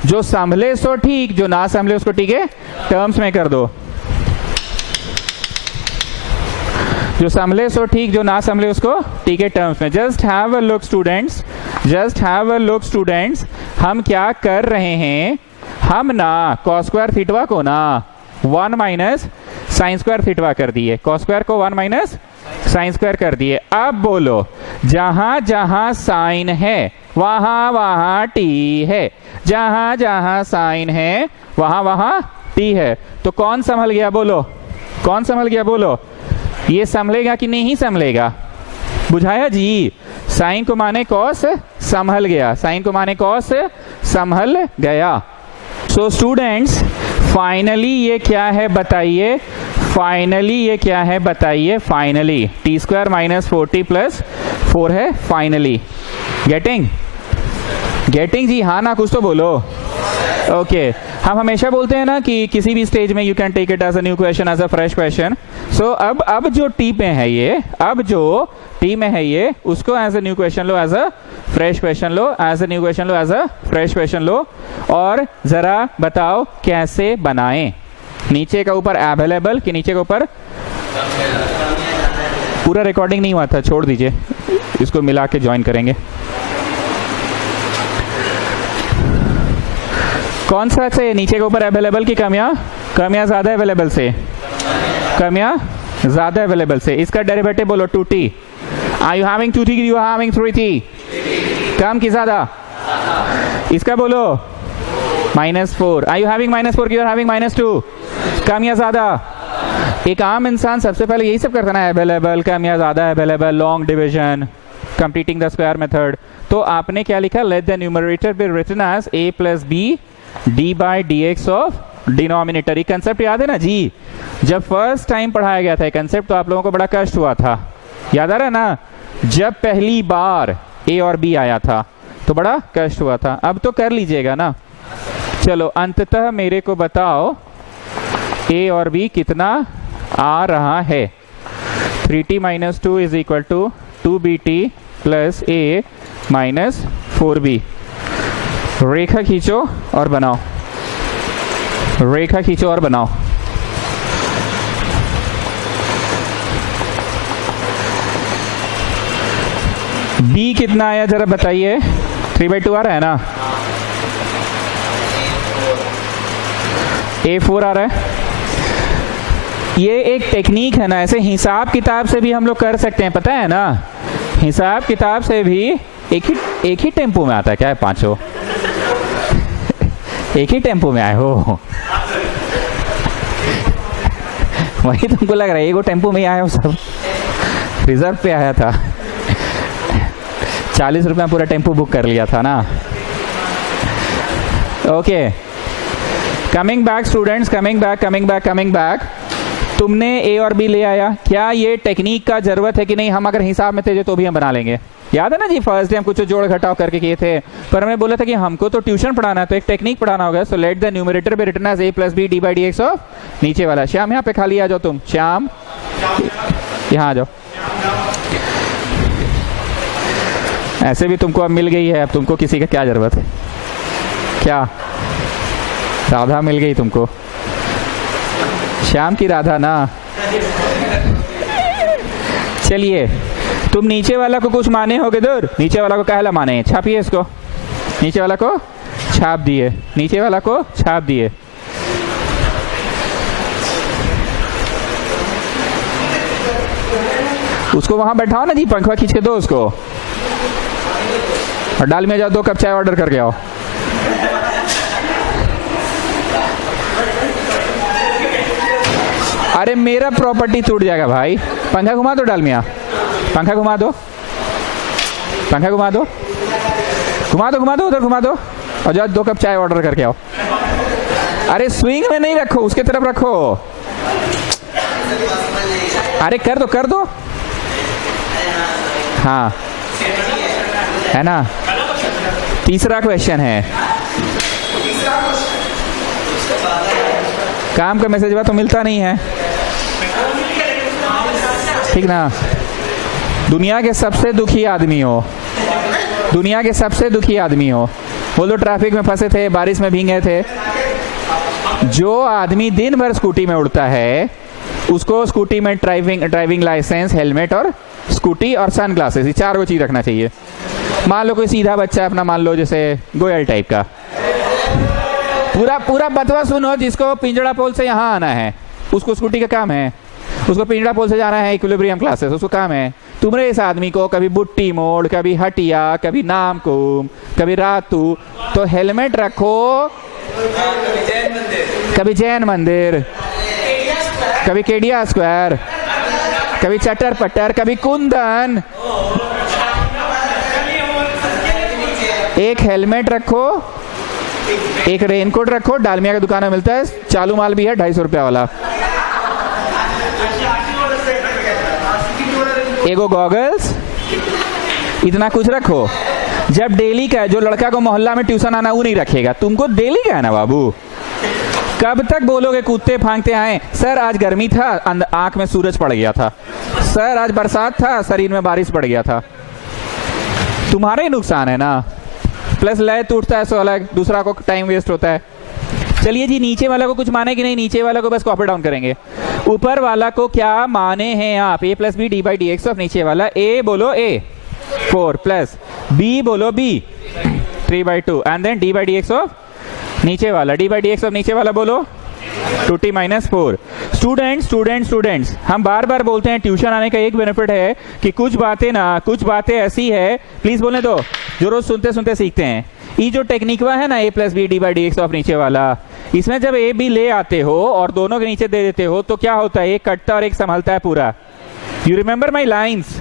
जो संभले सो ठीक, जो ना संभले उसको ठीक है टर्म्स में कर दो। जो संभले सो ठीक, जो ना संभले उसको ठीक है टर्म्स में। Just have a look students, just have a look students. हम क्या कर रहे हैं, हम ना कॉस स्क्वायर थीटा को ना 1 माइनस साइन स्क्वायर थीटा कर दिए, कॉस स्क्वायर को 1 माइनस साइन स्क्वायर कर दिए। अब बोलो जहां जहां साइन है वहां वहां टी है, जहां जहां साइन है वहां वहां टी है। तो कौन संभल गया बोलो, कौन संभल गया बोलो। ये संभलेगा कि नहीं संभलेगा, बुझाया जी। साइन को माने कॉस संभल गया, साइन को माने कॉस संभल गया। सो स्टूडेंट्स फाइनली ये क्या है बताइए, फाइनली ये क्या है बताइए। Finally T square minus 4t plus 4 है फाइनली। गेटिंग गेटिंग जी, हाँ ना कुछ तो बोलो। ओके हम हमेशा बोलते हैं ना कि किसी भी स्टेज में you can take it as a new question, as a fresh question. So अब जो टी पे है ये, अब जो टी में है ये, उसको एज अ न्यू क्वेश्चन लो, एज अ फ्रेश क्वेश्चन लो, एज अ न्यू क्वेश्चन लो, एज अ फ्रेश क्वेश्चन लो। और जरा बताओ कैसे बनाएं। नीचे का ऊपर अवेलेबल कि नीचे के ऊपर, पूरा रिकॉर्डिंग नहीं हुआ था, छोड़ दीजिए, इसको मिला के ज्वाइन करेंगे। कौन सा से नीचे के ऊपर अवेलेबल की कमियां, कमियां ज्यादा अवेलेबल से, कमियां ज्यादा अवेलेबल से। इसका डेरिवेटिव बोलो 2t। Are you having 2t, you are having 3t, कम की ज्यादा। इसका बोलो -4। Are you having -4, you are having -2, कम या ज्यादा, एक आम इंसान सबसे पहले यही सब करता ना, अवेलेबल, कम या ज्यादा available, long division, completing the square method. तो आपने क्या लिखा, let the numerator be written as a plus B D by D x of denominator. ये कंसेप्ट याद है ना जी, जब फर्स्ट टाइम पढ़ाया गया था ये कंसेप्ट तो आप लोगों को बड़ा कष्ट हुआ था, याद आ रहा है ना, जब पहली बार a और b आया था तो बड़ा कष्ट हुआ था। अब तो कर लीजिएगा ना। चलो अंततः मेरे को बताओ a और b कितना आ रहा है। 3t minus 2 is equal to 2bt plus a minus 4b। रेखा खींचो और बनाओ, रेखा खींचो और बनाओ। b कितना आया जरा बताइए। 3/2 आ रहा है ना, a4 आ रहा है। ये एक टेक्निक है ना, ऐसे हिसाब किताब से भी हम लोग कर सकते हैं, पता है ना, हिसाब किताब से भी एक ही टेम्पो में आता है क्या है पांचों एक ही टेम्पो में आए हो वही तुमको लग रहा है एगो टेम्पो में आया हो, सब रिजर्व पे आया था 40 रुपये पूरा टेम्पो बुक कर लिया था ना। Okay, coming back students, coming back. तुमने ए और बी ले आया, क्या ये टेक्निक का जरूरत है कि नहीं? हम अगर हिसाब में थे तो भी हम बना लेंगे। याद है ना जी, फर्स्ट डे हम कुछ जोड़ घटाव करके किए थे, पर हमें बोला था कि हमको तो ट्यूशन पढ़ाना है तो एक टेक्निक पढ़ाना होगा। So let the numerator be written as a plus B D by D x of नीचे वाला। श्याम यहाँ पे खाली आ जाओ, तुम श्याम यहाँ आ जाओ। ऐसे भी तुमको अब मिल गई है, अब तुमको किसी का क्या जरूरत है? क्या राधा मिल गई तुमको? श्याम की राधा ना। चलिए, तुम नीचे वाला को कुछ माने होगे दूर, नीचे वाला को कहला माने, छापिए इसको, नीचे वाला को छाप दिए, नीचे वाला को छाप दिए। उसको वहां बैठाओ ना जी, पंखा खींच के दो उसको, और डाल में जाओ, 2 कप चाय ऑर्डर करके आओ। अरे मेरा प्रॉपर्टी टूट जाएगा भाई। पंखा घुमा दो डालमिया, पंखा घुमा दो, पंखा घुमा दो, घुमा दो, घुमा दो, उधर घुमा दो, और जाओ 2 कप चाय ऑर्डर करके आओ। अरे स्विंग में नहीं रखो, उसके तरफ रखो। अरे कर दो, कर दो। हाँ है ना। तीसरा क्वेश्चन है, काम का मैसेज हुआ तो मिलता नहीं है, ठीक ना। दुनिया के सबसे दुखी आदमी हो, दुनिया के सबसे दुखी आदमी हो, वो लोग ट्रैफिक में फंसे थे, बारिश में भीगे थे। जो आदमी दिन भर स्कूटी में उड़ता है उसको स्कूटी में ड्राइविंग लाइसेंस, हेलमेट और स्कूटी और सन ग्लासेस, ये 4 चीज रखना चाहिए। मान लो कोई सीधा बच्चा अपना, मान लो जैसे गोयल टाइप का, पूरा बतवा सुनो, जिसको पिंजड़ा पोल से यहाँ आना है उसको स्कूटी का काम है, उसको पिंजड़ा पोल से जाना है इक्विलिब्रियम क्लासेस, उसको काम है। तुमने इस आदमी को कभी बुट्टी मोड़, कभी हटिया, कभी नामकुम, कभी रातू, तो हेलमेट रखो, कभी जैन मंदिर, कभी केडिया स्क्वायर, कभी चटर पटर, कभी कुंदन। एक हेलमेट रखो, एक रेनकोट रखो, डालमिया की दुकान में मिलता है, चालू माल भी है 250 रुपया वाला। एगो गॉगल्स, इतना कुछ रखो। जब डेली का, जो लड़का को मोहल्ला में ट्यूशन आना वो नहीं रखेगा, तुमको डेली का है ना बाबू। कब तक बोलोगे कूदते फांगते आए, सर आज गर्मी था, आंख में सूरज पड़ गया था, सर आज बरसात था, शरीर में बारिश पड़ गया था। तुम्हारा ही नुकसान है ना, प्लस लय टूटता है, सो अलग दूसरा को टाइम वेस्ट होता है। चलिए जी, नीचे वाला को कुछ माने कि नहीं? नीचे वाला को बस कॉपी डाउन करेंगे। ऊपर वाला को क्या माने हैं आप? a plus B D by D x of नीचे वाला। a बोलो a 4 प्लस b बोलो b 3/2 and then d by D x of नीचे वाला। d by D x of नीचे वाला बोलो 2t माइनस 4। स्टूडेंट्स हम बार बार बोलते हैं ट्यूशन आने का एक बेनिफिट है कि कुछ बातें ऐसी है, प्लीज बोलने दो, जो रोज सुनते सुनते सीखते हैं। ये जो टेक्निक है ना a plus B D by D x of नीचे वाला, इसमें जब a b ले आते हो और दोनों के नीचे दे देते हो तो क्या होता है, एक कटता और एक संभलता है पूरा। यू रिमेंबर माई लाइन्स,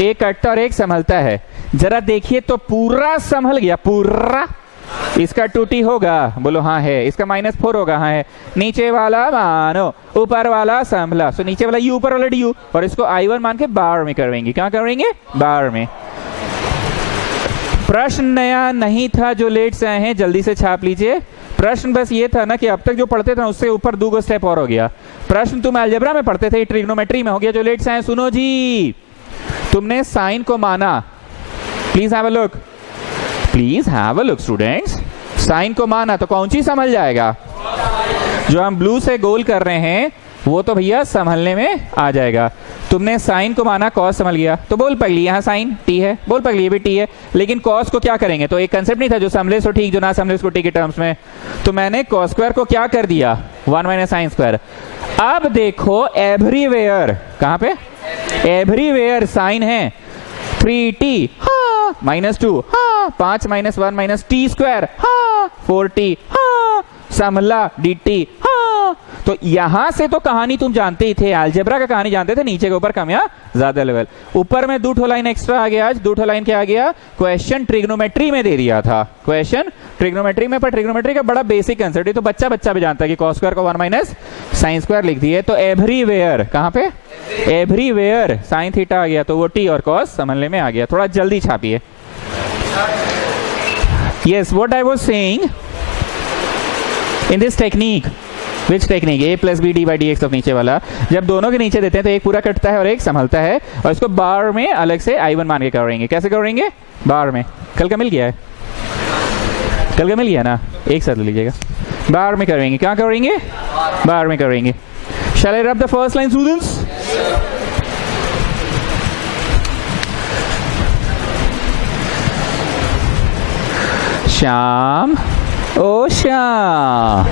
एक कटता और एक संभलता है। जरा देखिए तो पूरा संभल गया, पूरा। इसका 2t होगा, बोलो हाँ है। इसका -4 होगा, हाँ है। नीचे वाला मानो, ऊपर वाला संभला, सो नीचे वाला u, ऊपर वाला du, और इसको i1 मान के बार में करेंगे। क्या करेंगे? बार में। प्रश्न नया नहीं था, जो लेट से आए हैं जल्दी से छाप लीजिए। प्रश्न बस ये था ना कि अब तक जो पढ़ते थे उससे ऊपर 2 स्टेप और हो गया। प्रश्न तुम अलजेब्रा में पढ़ते थे, ट्रिग्नोमेट्री में हो गया। जो लेट से आए सुनो जी, तुमने साइन को माना, please have a look students. Sign को माना तो कौन सी समझ जाएगा? जो हम ब्लू से गोल कर रहे हैं वो तो भैया संभलने में आ जाएगा। तुमने साइन को माना, कॉस संभल गया, तो बोल पगली यहाँ साइन t है, बोल पगली ये भी t है। लेकिन कॉस को क्या करेंगे? तो एक कंसेप्ट नहीं था, जो संभले सो ठीक, जो ना संभले उसको t के टर्म्स में। तो मैंने कॉस स्क्वायर को क्या कर दिया? 1 माइनस साइन स्क्वायर। अब देखो एवरीवेयर, कहाँ पे? एवरीवेयर साइन है। 3t हाँ, -2 हाँ, 5 माइनस 1 माइनस t स्क्वायर हाँ, 4t हाँ, संभला dt हाँ। तो यहां से तो कहानी तुम जानते ही थे, अलजेब्रा का कहानी जानते थे, नीचे के ऊपर कम या ज्यादा लेवल। ऊपर में 2 लाइन एक्स्ट्रा आ गया। आज 2 लाइन क्या आ गया? क्वेश्चन ट्रिग्नोमेट्री में दे दिया था, क्वेश्चन ट्रिग्नोमेट्री में। पर ट्रिग्नोमेट्री का बड़ा बेसिक कंसेप्ट है, तो बच्चा भी जानता है कि कॉस स्क्वायर को 1 माइनस साइन स्क्वायर लिख दिए। तो एवरीवेयर, कहां पे? एवरीवेयर साइन थीटा आ गया, तो वो टी और कॉस समझने में आ गया। थोड़ा जल्दी छापिए। Yes, what I was saying in this technique, which technique? a plus B D by D x of नीचे वाला, जब दोनों के नीचे देते हैं तो एक पूरा कटता है और एक संभलता है, और इसको बार में अलग से i1 मान के करेंगे। कैसे करेंगे? बार में। कल का मिल गया है, कल का मिल गया ना, एक साथ ले लीजिएगा। बार में करेंगे। क्या करेंगे? बार में करेंगे। Shall I rub the first line students? Shyam, ओ श्याम,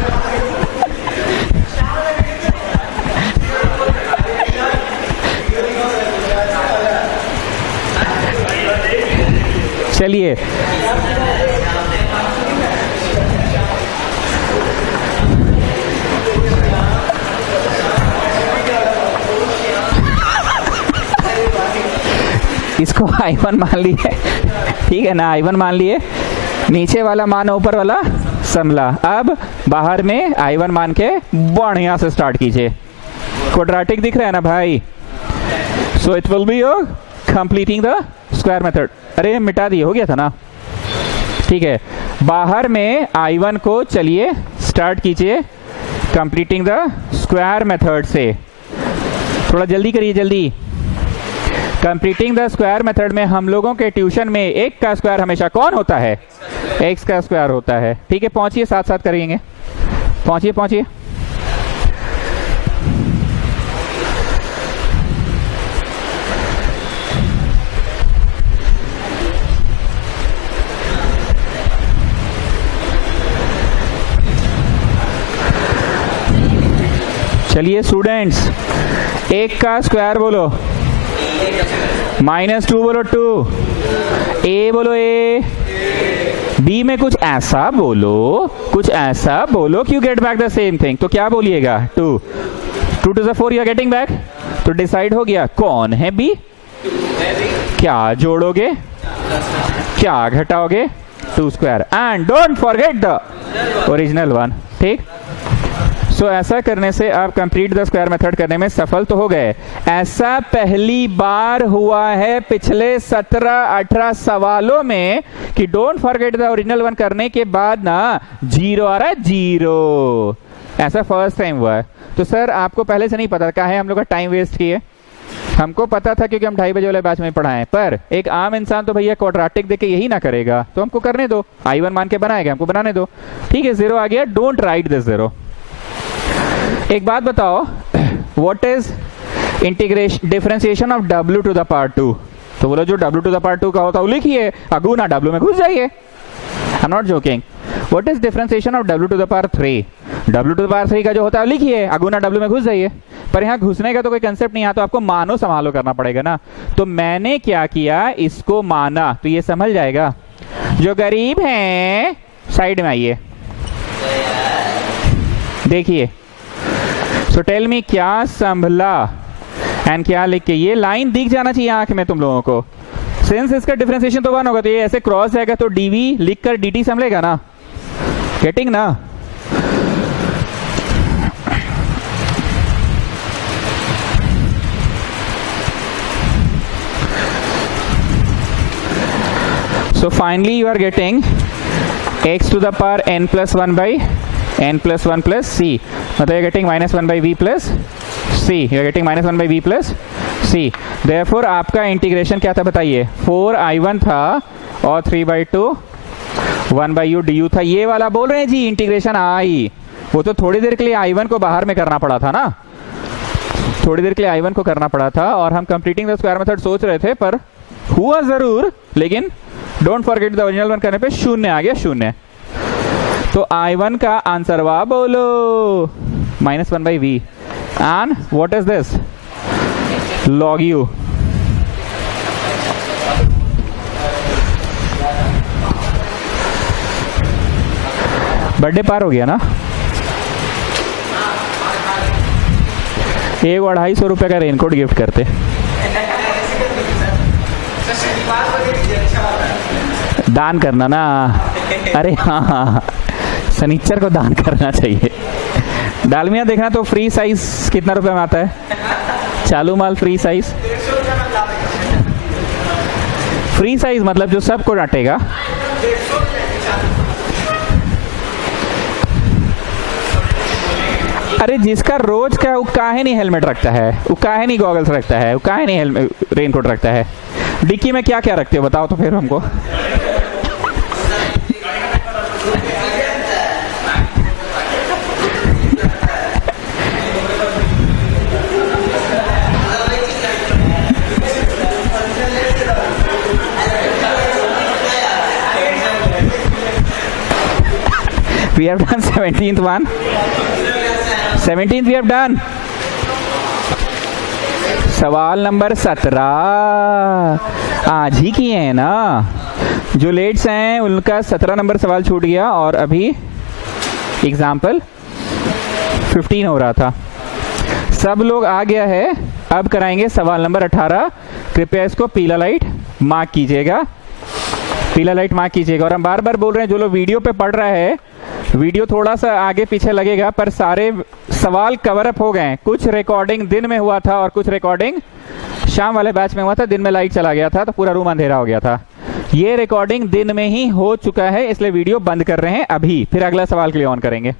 चलिए इसको i1 मान लिए, ठीक है ना? i1 मान लिए, नीचे वाला मान ऊपर वाला संभला। अब बाहर में i1 मान के बढ़िया से स्टार्ट कीजिए। क्वाड्रेटिक दिख रहा है ना भाई? So it will be your completing the square method. अरे मिटा दिए, हो गया था ना, ठीक है। बाहर में i1 को चलिए स्टार्ट कीजिए कंप्लीटिंग द स्क्वायर मेथड से। थोड़ा जल्दी करिए, जल्दी। कंप्लीटिंग द स्क्वायर मेथड में हम लोगों के ट्यूशन में एक का स्क्वायर हमेशा कौन होता है? x का स्क्वायर होता है, ठीक है। पहुंचिए, साथ साथ करेंगे, पहुंचिए पहुंचिए। चलिए स्टूडेंट्स, एक का स्क्वायर बोलो, -2 बोलो 2, a बोलो a, b में कुछ ऐसा बोलो, कुछ ऐसा बोलो कि you get back the same thing. तो क्या बोलिएगा? 2 2 to the 4 you are getting back. तो डिसाइड हो गया कौन है b। क्या जोड़ोगे, क्या घटाओगे? 2 square, and don't forget the original one, ठीक। सो ऐसा करने से आप कंप्लीट द स्क्वायर मेथड करने में सफल तो हो गए। ऐसा पहली बार हुआ है पिछले 17-18 सवालों में कि don't forget the original one करने के बाद ना 0 आ रहा है, 0। ऐसा फर्स्ट टाइम हुआ है। तो सर आपको पहले से नहीं पता, क्या है हम लोग का टाइम वेस्ट किए? हमको पता था क्योंकि हम 2:30 बजे वाले बैच में पढ़ाएं, पर एक आम इंसान तो भैया क्वाड्रेटिक देख के यही ना करेगा, तो हमको करने दो। i1 मान के बनाएगा, हमको बनाने दो, ठीक है। 0 आ गया, डोंट राइट दिस 0। एक बात बताओ, what is integration differentiation of w to the power 2? तो बोलो जो w टू द पावर 2 का होता है वो लिखिए, अगुना w में घुस जाइए। I am not joking. What is differentiation of w to the power 3? w to the power 3 का जो होता है लिखिए, अगुना w में घुस जाइए, पर यहाँ घुसने का तो कोई कंसेप्ट नहीं है, तो आपको मानो संभालो करना पड़ेगा ना। तो मैंने क्या किया, इसको माना, तो ये समझ जाएगा। जो गरीब हैं साइड में आइए, देखिए। सो टेल मी क्या संभला एंड क्या लिख के, ये लाइन दिख जाना चाहिए आंख में तुम लोगों को। सिंस इसका डिफरेंशिएशन तो 1 होगा, तो ये ऐसे क्रॉस जाएगा, तो dv लिखकर dt संभलेगा ना, गेटिंग ना। So finally you are getting x to the power n plus 1 by n plus 1 plus c, मतलब you are getting minus 1 by v plus c, you are getting minus 1 by v plus c। Therefore आपका integration क्या था बताइए, 4i1 था और 3 by 2 1 by u du था। ये वाला बोल रहे हैं जी इंटीग्रेशन आई, वो तो थोड़ी देर के लिए i1 को बाहर में करना पड़ा था ना, थोड़ी देर के लिए i1 को करना पड़ा था, और हम कंप्लीटिंग द स्क्वायर मेथड सोच रहे थे, पर हुआ जरूर, लेकिन don't forget the original one करने पे शून्य आ गया, शून्य। तो i1 का आंसर वाह बोलो, -1 by v, and what is this, log u। Birthday पार हो गया ना, 100-250 रुपए का रेनकोट गिफ्ट करते। दान करना ना, अरे हाँ, शनिचर को दान करना चाहिए। डालमिया देखना तो फ्री साइज कितना रुपए में आता है, चालू माल फ्री साइज, फ्री साइज मतलब जो सबको डांटेगा। अरे जिसका रोज का, वो काहे नहीं हेलमेट रखता है, वो काहे नहीं गॉगल्स रखता है, वो काहे नहीं रेनकोट रखता है। डिक्की में क्या क्या रखते हो बताओ तो फिर हमको। We have done 17th one. 17th we have done. सवाल नंबर 17 आज ही किए हैं ना, जो लेट्स हैं उनका 17 नंबर सवाल छूट गया, और अभी एग्जाम्पल 15 हो रहा था। सब लोग आ गया है, अब कराएंगे सवाल नंबर 18। कृपया इसको पीला लाइट मार्क कीजिएगा, पीला लाइट मार्क कीजिएगा। और हम बार बार बोल रहे हैं, जो लोग वीडियो पे पढ़ रहा है, वीडियो थोड़ा सा आगे पीछे लगेगा, पर सारे सवाल कवर अप हो गए। कुछ रिकॉर्डिंग दिन में हुआ था और कुछ रिकॉर्डिंग शाम वाले बैच में हुआ था। दिन में लाइट चला गया था तो पूरा रूम अंधेरा हो गया था। ये रिकॉर्डिंग दिन में ही हो चुका है, इसलिए वीडियो बंद कर रहे हैं अभी, फिर अगला सवाल के लिए ऑन करेंगे।